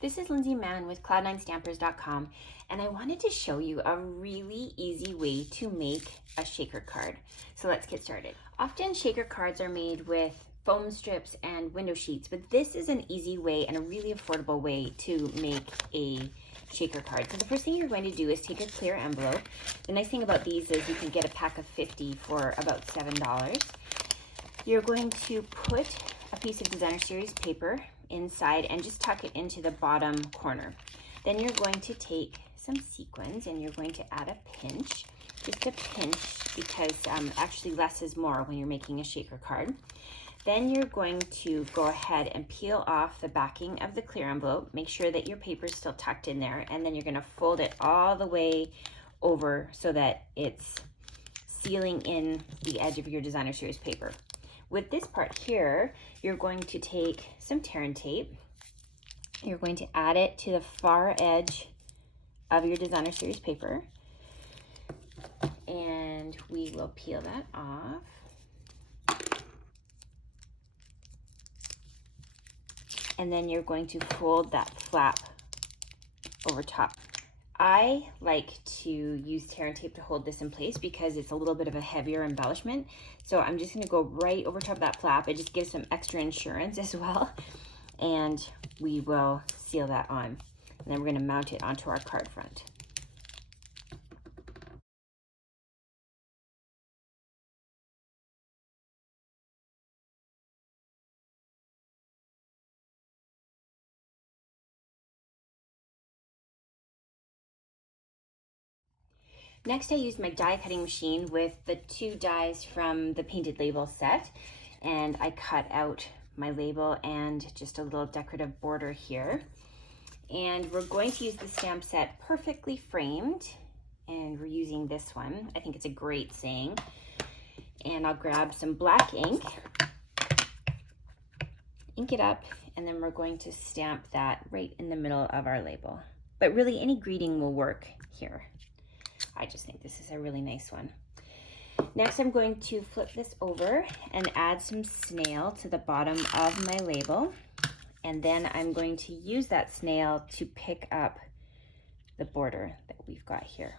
This is Lindsay Mann with Cloud9Stampers.com, and I wanted to show you a really easy way to make a shaker card. So let's get started. Often shaker cards are made with foam strips and window sheets, but this is an easy way and a really affordable way to make a shaker card. So the first thing you're going to do is take a clear envelope. The nice thing about these is you can get a pack of 50 for about $7. You're going to put a piece of Designer Series paper inside and just tuck it into the bottom corner. Then you're going to take some sequins and you're going to add a pinch, just a pinch, because actually less is more when you're making a shaker card. Then you're going to go ahead and peel off the backing of the clear envelope. Make sure that your paper is still tucked in there, and then you're going to fold it all the way over so that it's sealing in the edge of your Designer Series paper. With this part here, you're going to take some Tear and Tape. You're going to add it to the far edge of your Designer Series paper. And we will peel that off. And then you're going to fold that flap over top. I like to use Tear and Tape to hold this in place because it's a little bit of a heavier embellishment. So I'm just going to go right over top of that flap. It just gives some extra insurance as well. And we will seal that on. And then we're going to mount it onto our card front. Next, I used my die cutting machine with the 2 dies from the painted label set, and I cut out my label and just a little decorative border here. And we're going to use the stamp set Perfectly Framed, and we're using this one. I think it's a great saying. And I'll grab some black ink, ink it up, and then we're going to stamp that right in the middle of our label. But really, any greeting will work here. I just think this is a really nice one. Next, I'm going to flip this over and add some snail to the bottom of my label. And then I'm going to use that snail to pick up the border that we've got here.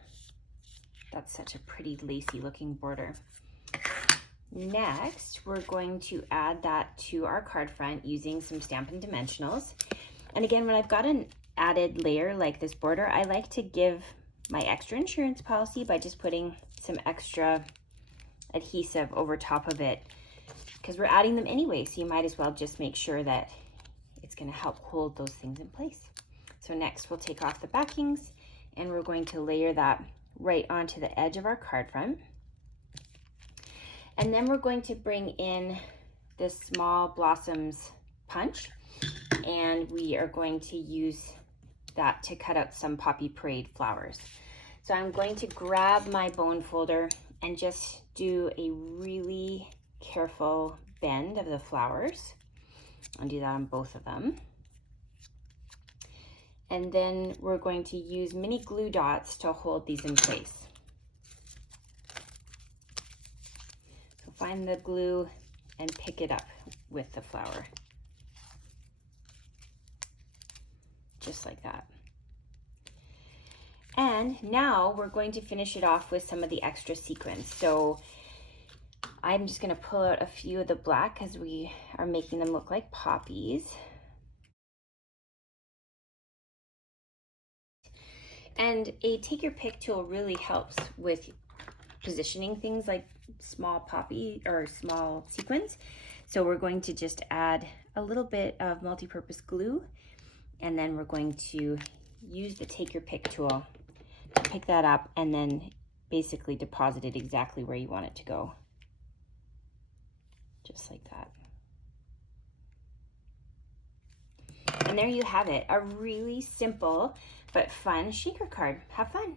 That's such a pretty lacy looking border. Next, we're going to add that to our card front using some Stampin' Dimensionals. And again, when I've got an added layer like this border, I like to give my extra insurance policy by just putting some extra adhesive over top of it, because we're adding them anyway, so you might as well just make sure that it's going to help hold those things in place. So next we'll take off the backings and we're going to layer that right onto the edge of our card front. And then we're going to bring in this Small Blossoms punch, and we are going to use that to cut out some Poppy Parade flowers. So I'm going to grab my bone folder and just do a really careful bend of the flowers. I'll do that on both of them. And then we're going to use mini glue dots to hold these in place. So find the glue and pick it up with the flower. Just like that. And now we're going to finish it off with some of the extra sequins. So I'm just going to pull out a few of the black because we are making them look like poppies. And a take your pick tool really helps with positioning things like small poppy or small sequins. So we're going to just add a little bit of multi-purpose glue, and then we're going to use the take your pick tool to pick that up and then basically deposit it exactly where you want it to go. Just like that. And there you have it, a really simple but fun shaker card. Have fun.